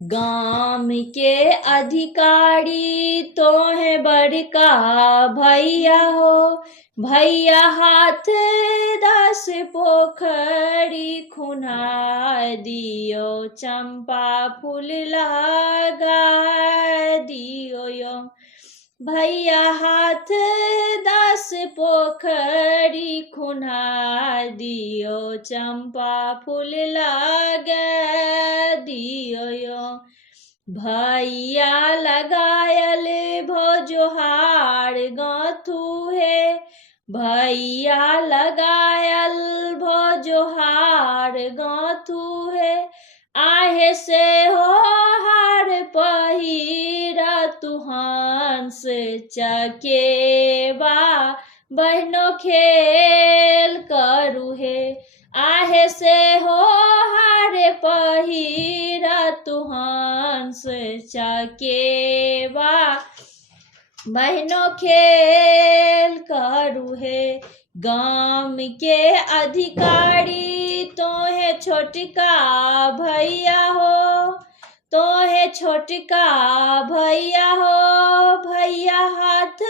गाम के अधिकारी तो है बड़का भैया हो, भैया हाथ 10 पोखरी खुना दियो, चंपा फूल लगा दियो यो। भैया हाथ 10 पोखरी खुना दियो, चंपा फूल लगा दियो यो। भैया लगायल भोजोहार गाथू है, भैया लगायल भोजोहार गाथू है। आहे से हो हार पहिरा तुहान से चकेबा, बहनों खेल करू है। आहे से हो हार पहिरा तुहान से चकेबा, बहनों खेल करू है। गाम के अधिकारी तो है छोटका भैया हो, तो है छोटका भैया हो। भैया हाथ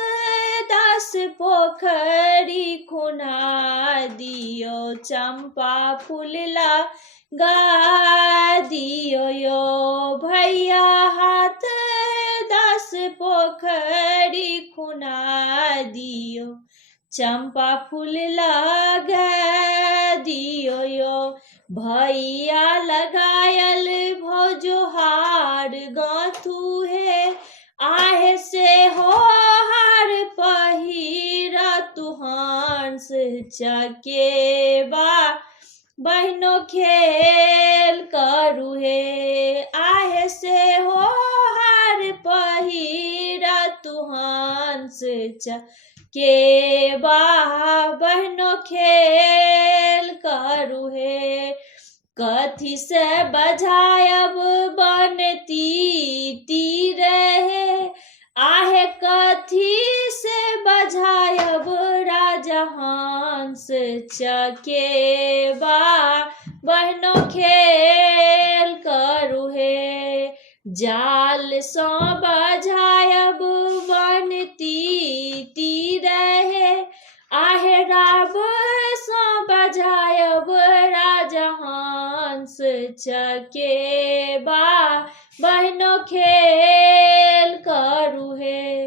10 पोखरी खुना दियो, चंपा फूल लगा दियो यो। भैया हाथ 10 पोखरी खुना दियो, चंपा फूल लगा दियो यो। भैया लगायल भोजोहार गाथू है, आहे से हो हार पहिरा तुहान से चकेबा, बहनों खेल करू है। आहे से हो हार पहिरा तुहान से चकेबा, बहनों खेल करू है। कथी से बजायब बनती तीर है, आहे कथी से बजायब राजा हंस चकेबा, बहनों खेल करू है। जाल सो बजायब बनती तीर है, आहे राब सो बजायब राजा हंस चकेबा, बहनों खेल करू है।